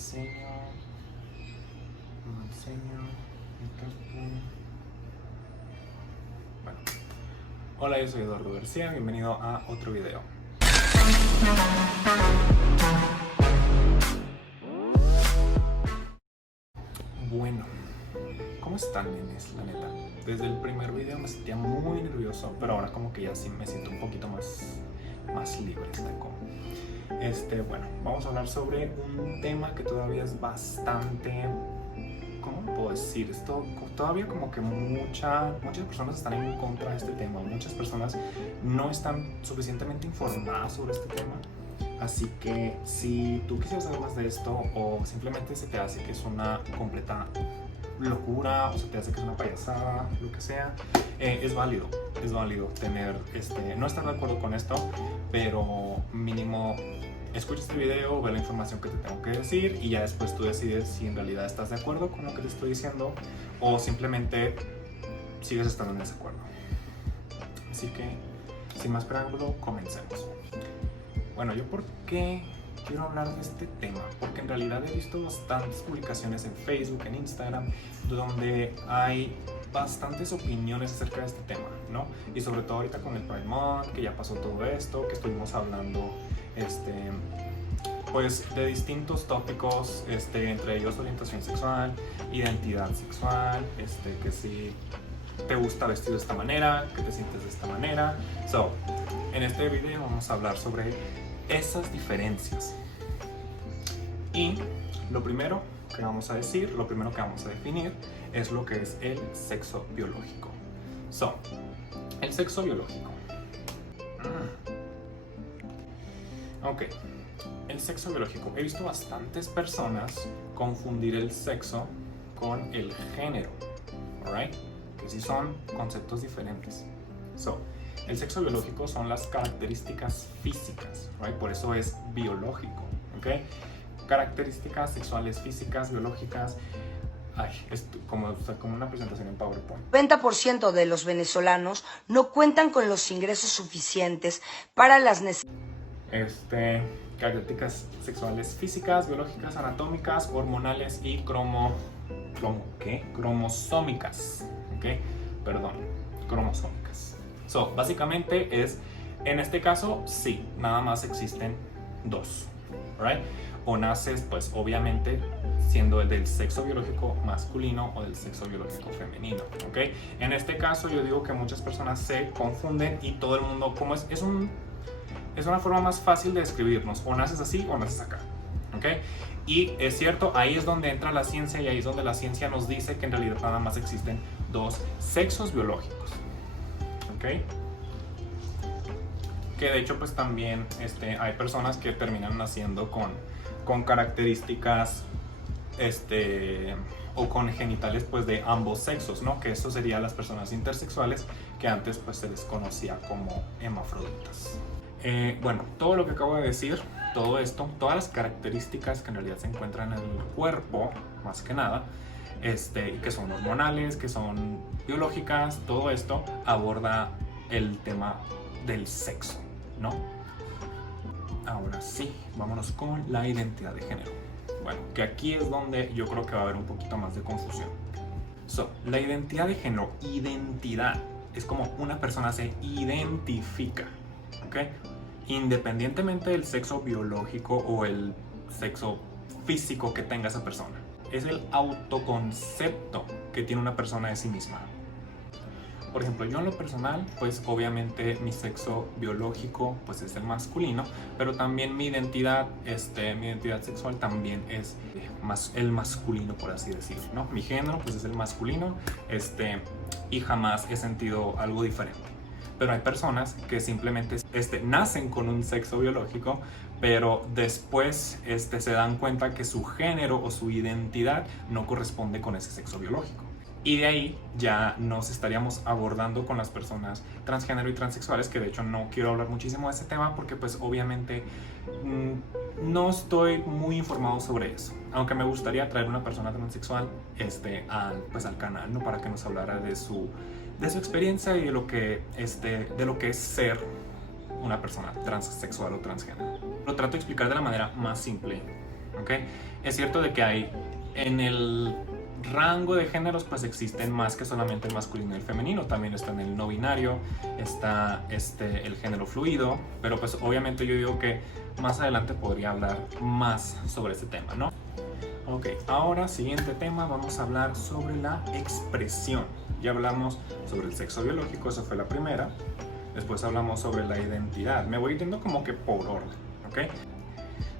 enseño. Bueno, hola, yo soy Eduardo García, bienvenido a otro video. Bueno, ¿cómo están, nenes? La neta, desde el primer video me sentía muy nervioso, pero ahora como que ya sí me siento un poquito más libre, está como. Bueno, vamos a hablar sobre un tema que todavía es bastante, ¿cómo puedo decir esto? Todavía como que muchas personas están en contra de este tema, muchas personas no están suficientemente informadas sobre este tema. Así que si tú quisieras saber más de esto o simplemente se te hace que es una completa locura o se te hace que es una payasada, lo que sea, es válido tener, no estar de acuerdo con esto, pero mínimo escucha este video, ve la información que te tengo que decir y ya después tú decides si en realidad estás de acuerdo con lo que te estoy diciendo o simplemente sigues estando en desacuerdo. Así que, sin más preámbulo, comencemos. Bueno, ¿yo por qué quiero hablar de este tema? Porque en realidad he visto bastantes publicaciones en Facebook, en Instagram, donde hay bastantes opiniones acerca de este tema, ¿no? Y sobre todo ahorita con el Pride Month, que ya pasó todo esto, que estuvimos hablando, pues de distintos tópicos, entre ellos orientación sexual, identidad sexual, que si te gusta vestir de esta manera, que te sientes de esta manera. En este video vamos a hablar sobre esas diferencias. Y lo primero que vamos a decir, lo primero que vamos a definir es lo que es el sexo biológico. El sexo biológico. Ok, el sexo biológico. He visto bastantes personas confundir el sexo con el género, alright? Que sí son conceptos diferentes. El sexo biológico son las características físicas, right? Por eso es biológico, ¿ok? Características sexuales físicas, biológicas. Es como una presentación en PowerPoint. 90% de los venezolanos no cuentan con los ingresos suficientes para las necesidades. Características sexuales físicas, biológicas, anatómicas, hormonales y cromosómicas, ¿ok? Perdón, cromosómicas. Básicamente es, en este caso, sí, nada más existen dos, right? O naces, pues, obviamente, siendo del sexo biológico masculino o del sexo biológico femenino, ¿ok? En este caso, yo digo que muchas personas se confunden y todo el mundo, como es una forma más fácil de describirnos, o naces así o naces acá, ¿ok? Y es cierto, ahí es donde entra la ciencia y ahí es donde la ciencia nos dice que en realidad nada más existen dos sexos biológicos. ¿Okay? Que de hecho pues también hay personas que terminan naciendo con características o con genitales pues de ambos sexos, ¿no? Que eso serían las personas intersexuales que antes pues se les conocía como hermafroditas. Bueno, todo lo que acabo de decir, todo esto, todas las características que en realidad se encuentran en el cuerpo, más que nada, y que son hormonales, que son biológicas, todo esto aborda el tema del sexo, ¿no? Ahora sí, vámonos con la identidad de género. Bueno, que aquí es donde yo creo que va a haber un poquito más de confusión. La identidad de género, identidad, es como una persona se identifica, ¿ok? Independientemente del sexo biológico o el sexo físico que tenga esa persona. Es el autoconcepto que tiene una persona de sí misma. Por ejemplo, yo en lo personal, pues obviamente mi sexo biológico pues es el masculino, pero también mi identidad sexual también es el masculino, por así decirlo, ¿no? Mi género pues es el masculino, y jamás he sentido algo diferente. Pero hay personas que simplemente nacen con un sexo biológico, pero después se dan cuenta que su género o su identidad no corresponde con ese sexo biológico. Y de ahí ya nos estaríamos abordando con las personas transgénero y transexuales, que de hecho no quiero hablar muchísimo de ese tema porque pues obviamente no estoy muy informado sobre eso. Aunque me gustaría traer una persona transexual al canal, ¿no? Para que nos hablara de su experiencia y de lo que es ser una persona transexual o transgénero. Lo trato de explicar de la manera más simple, ¿ok? Es cierto de que hay en el rango de géneros pues existen más que solamente el masculino y el femenino, también está en el no binario, está el género fluido, pero pues obviamente yo digo que más adelante podría hablar más sobre ese tema, ¿no? Ok, ahora siguiente tema, vamos a hablar sobre la expresión. Ya hablamos sobre el sexo biológico, esa fue la primera. Después hablamos sobre la identidad. Me voy yendo como que por orden, ¿ok?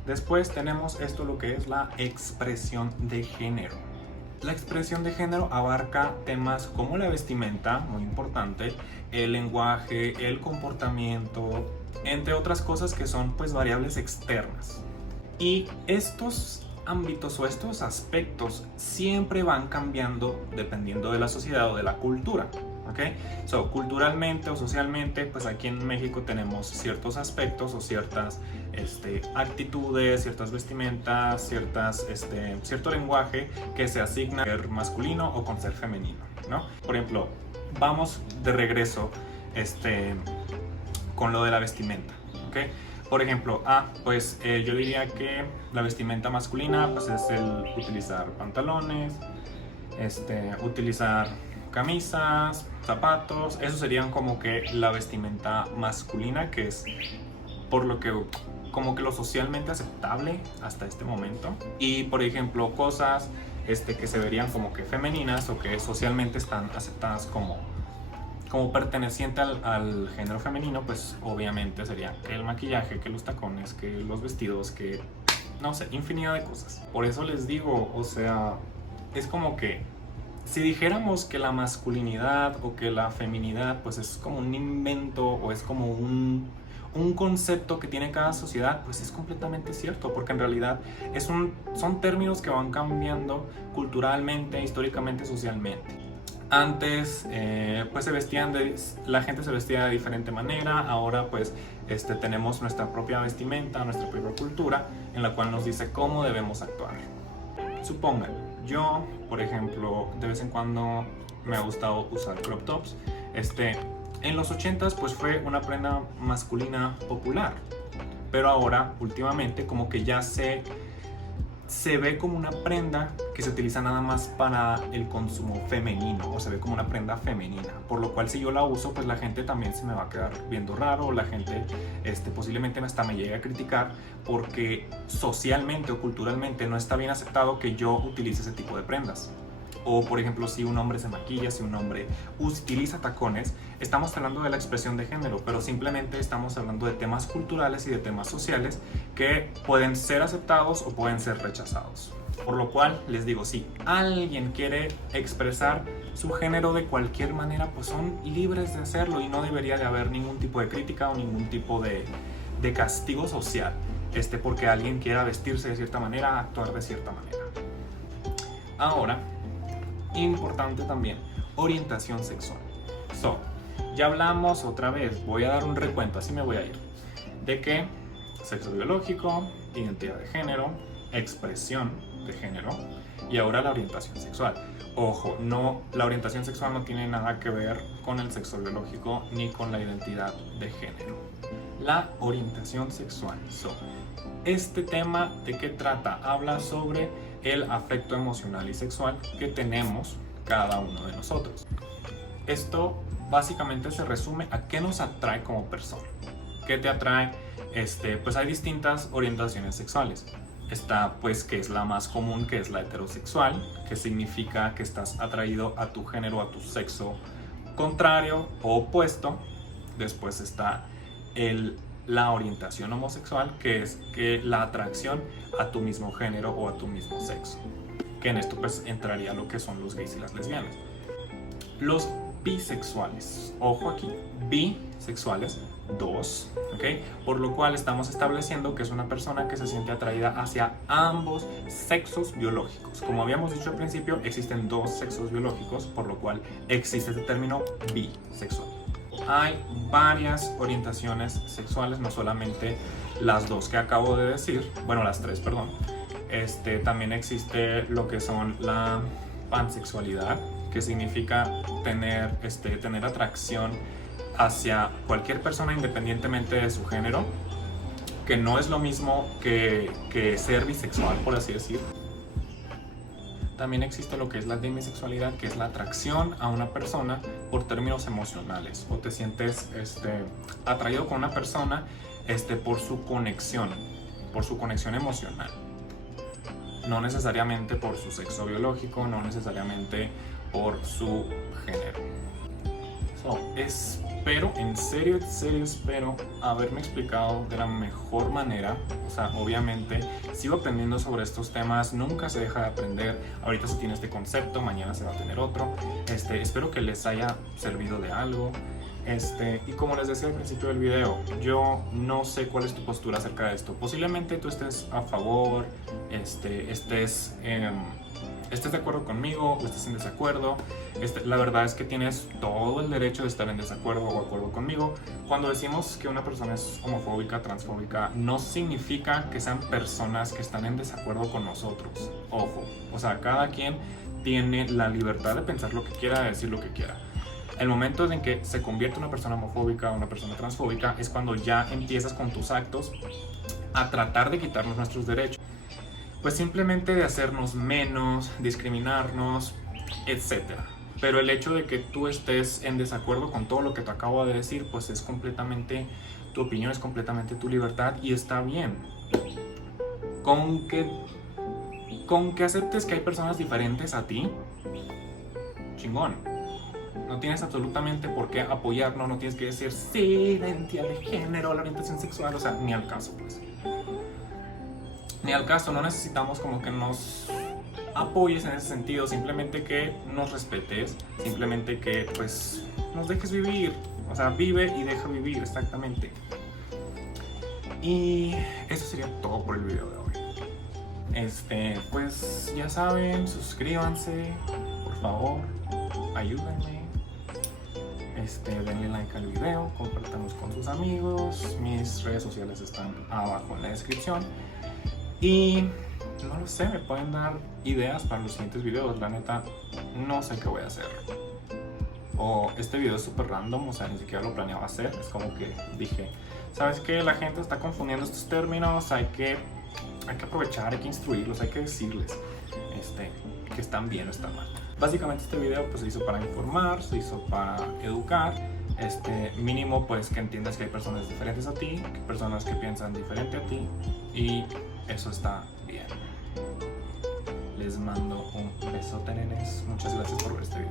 Después tenemos esto, lo que es la expresión de género. La expresión de género abarca temas como la vestimenta, muy importante, el lenguaje, el comportamiento, entre otras cosas que son pues variables externas. Y estos ámbitos o estos aspectos siempre van cambiando dependiendo de la sociedad o de la cultura. ¿Okay? Culturalmente o socialmente, pues aquí en México tenemos ciertos aspectos o ciertas actitudes, ciertas vestimentas, cierto lenguaje que se asigna con ser masculino o con ser femenino, ¿no? Por ejemplo, vamos de regreso con lo de la vestimenta, ¿okay? Por ejemplo, yo diría que la vestimenta masculina pues es el utilizar pantalones, utilizar camisas, zapatos, eso serían como que la vestimenta masculina, que es por lo que como que lo socialmente aceptable hasta este momento. Y por ejemplo, cosas que se verían como que femeninas o que socialmente están aceptadas como perteneciente al género femenino, pues obviamente sería que el maquillaje, que los tacones, que los vestidos, que no sé, infinidad de cosas. Por eso les digo, o sea, es como que si dijéramos que la masculinidad o que la feminidad pues es como un invento o es como un concepto que tiene cada sociedad, pues es completamente cierto, porque en realidad son términos que van cambiando culturalmente, históricamente, socialmente. Antes pues la gente se vestía de diferente manera, ahora pues tenemos nuestra propia vestimenta, nuestra propia cultura en la cual nos dice cómo debemos actuar. Supongan, yo por ejemplo de vez en cuando me ha gustado usar crop tops. En los 80s pues fue una prenda masculina popular, pero ahora últimamente como que ya se ve como una prenda que se utiliza nada más para el consumo femenino, o se ve como una prenda femenina, por lo cual si yo la uso pues la gente también se me va a quedar viendo raro, la gente posiblemente hasta me llegue a criticar porque socialmente o culturalmente no está bien aceptado que yo utilice ese tipo de prendas. O por ejemplo, si un hombre se maquilla, si un hombre utiliza tacones, estamos hablando de la expresión de género, pero simplemente estamos hablando de temas culturales y de temas sociales que pueden ser aceptados o pueden ser rechazados. Por lo cual les digo, si alguien quiere expresar su género de cualquier manera, pues son libres de hacerlo y no debería de haber ningún tipo de crítica o ningún tipo de castigo social porque alguien quiera vestirse de cierta manera, actuar de cierta manera. Ahora, importante también, orientación sexual. Ya hablamos otra vez, voy a dar un recuento, así me voy a ir, de que sexo biológico, identidad de género, expresión de género y ahora la orientación sexual. Ojo, la orientación sexual no tiene nada que ver con el sexo biológico ni con la identidad de género. La orientación sexual. Este tema, ¿de qué trata? Habla sobre el afecto emocional y sexual que tenemos cada uno de nosotros. Esto básicamente se resume a qué nos atrae como persona. ¿Qué te atrae? Pues hay distintas orientaciones sexuales. Está pues que es la más común, que es la heterosexual, que significa que estás atraído a tu género, a tu sexo contrario o opuesto. Después está la orientación homosexual, que es la atracción a tu mismo género o a tu mismo sexo, que en esto pues entraría lo que son los gays y las lesbianas. Los bisexuales, ojo aquí, bisexuales, dos, ¿ok? Por lo cual estamos estableciendo que es una persona que se siente atraída hacia ambos sexos biológicos. Como habíamos dicho al principio, existen dos sexos biológicos, por lo cual existe este término bisexual. Hay varias orientaciones sexuales, no solamente las dos que acabo de decir, bueno, las tres, perdón. También existe lo que son la pansexualidad, que significa tener atracción hacia cualquier persona independientemente de su género, que no es lo mismo que ser bisexual, por así decir. También existe lo que es la demisexualidad, que es la atracción a una persona por términos emocionales, o te sientes atraído con una persona por su conexión emocional. No necesariamente por su sexo biológico, no necesariamente por su género. Espero, en serio espero haberme explicado de la mejor manera. O sea, obviamente sigo aprendiendo sobre estos temas, nunca se deja de aprender. Ahorita se tiene este concepto, mañana se va a tener otro. Espero que les haya servido de algo. Y como les decía al principio del video, yo no sé cuál es tu postura acerca de esto. Posiblemente tú estés a favor, estés de acuerdo conmigo o estés en desacuerdo. La verdad es que tienes todo el derecho de estar en desacuerdo o acuerdo conmigo. Cuando decimos que una persona es homofóbica, transfóbica, no significa que sean personas que están en desacuerdo con nosotros. Ojo, o sea, cada quien tiene la libertad de pensar lo que quiera, de decir lo que quiera. El momento en que se convierte una persona homofóbica o una persona transfóbica es cuando ya empiezas con tus actos a tratar de quitarnos nuestros derechos. Pues simplemente de hacernos menos, discriminarnos, etc. Pero el hecho de que tú estés en desacuerdo con todo lo que te acabo de decir, pues es completamente tu opinión, es completamente tu libertad y está bien. Con que aceptes que hay personas diferentes a ti, chingón. No tienes absolutamente por qué apoyarnos, no tienes que decir sí, la identidad de género, la orientación sexual, o sea, ni al caso, pues. Ni al caso, no necesitamos como que nos apoyes en ese sentido, simplemente que nos respetes, simplemente que pues nos dejes vivir, o sea, vive y deja vivir, exactamente. Y eso sería todo por el video de hoy. Pues ya saben, suscríbanse, por favor, ayúdenme. Denle like al video, compártanos con sus amigos, mis redes sociales están abajo en la descripción y no lo sé, me pueden dar ideas para los siguientes videos. La neta, no sé qué voy a hacer, o este video es súper random, o sea, ni siquiera lo planeaba hacer. Es como que dije, ¿sabes qué? La gente está confundiendo estos términos, hay que aprovechar, hay que instruirlos, hay que decirles que están bien o están mal. Básicamente este video pues se hizo para informar, se hizo para educar, mínimo pues que entiendas que hay personas diferentes a ti, que personas que piensan diferente a ti, y eso está bien. Les mando un besote, nenes. Muchas gracias por ver este video.